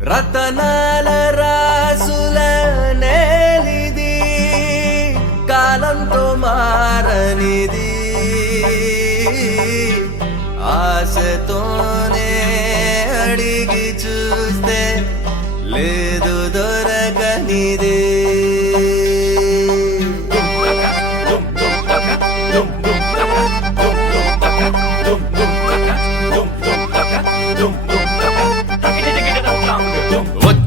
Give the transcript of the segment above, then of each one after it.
రతనాల రాసుల నేలిది కాలంతో మారనిది ఆశతోనే అడిగి చూస్తే లేదు దొరకనిది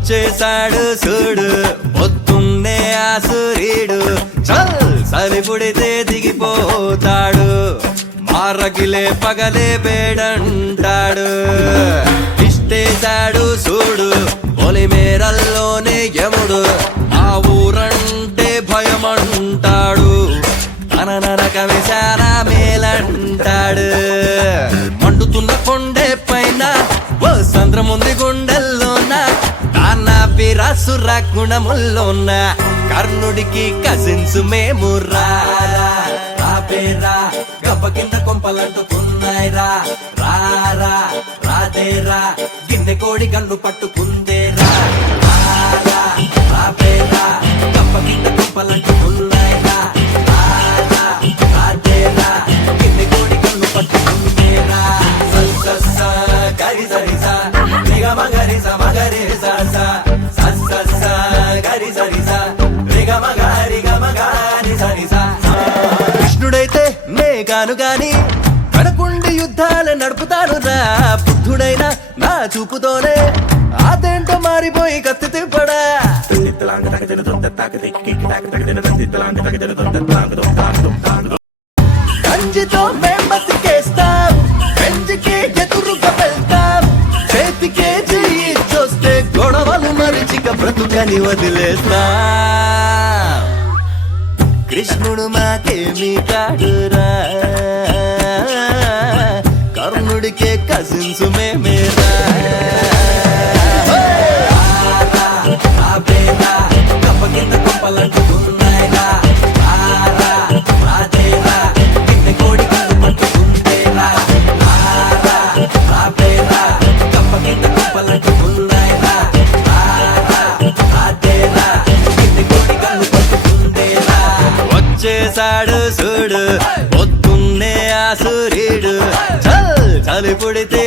వచ్చేసాడు చూడు పొద్దున్నే ఆ సూర్యుడు చల్ సరిపుడితే దిగిపోతాడు మారగిలే పగలే బేడంటాడు ఇష్టేశాడు చూడు పొలిమేరల్లోనే యముడు ఆ ఊరంటే భయమంటాడు తన నరక విశాల మేలంటాడు మండుతున్న కొండే పైన ఓ సంద్రముంది గుండెల్లోన వీరాసుర గుణముల్లోన కర్ణుడికి కజిన్స్ మేము రారా గబ్బ కింద కొంపలంటుకున్నాయిరా రారా రాదేరా గిన్నె కోడి కన్ను పట్టుకుందేరా రాబేరా గబ్బ కింద కొంపలంటుకున్నాయిరా రారా రాదేరా గిన్నె కోడి కన్ను పట్టుకుందేరా గరి సరిసా మగరి మగరి సా కృష్ణుడైతే నే కాను గాని కడకుండి యుద్ధాలు నడుపుతాను రా బుద్ధుడైనా నా చూపుతోనే అదేంటో మారిపోయి కత్తి తిప్పడా కంజితో మేం బతికేస్తాం కంజికి ఎదురుగా వెళ్తాం చేతికే చెయ్యి చూస్తే గొడవలు మరిచిక బ్రతుకని వదిలేస్తా కృష్ణుడు మాకేమి కాడురా కర్ణుడికే కజిన్స్ మేమేరా కప్ప కింద కప్పలంటుకున్నాయిరా రాదేరా గిన్నె కోడి కన్ను పట్టుకుందేరా రాబేరా కప్ప కింద కప్పలంటుకున్నాయిరా రాదేరా గిన్నె కోడి కన్ను పట్టుకుందేరా వచ్చేసాడు చూడు పొద్దున్నే ఆ సూర్యుడు చల్ చలి పుడితే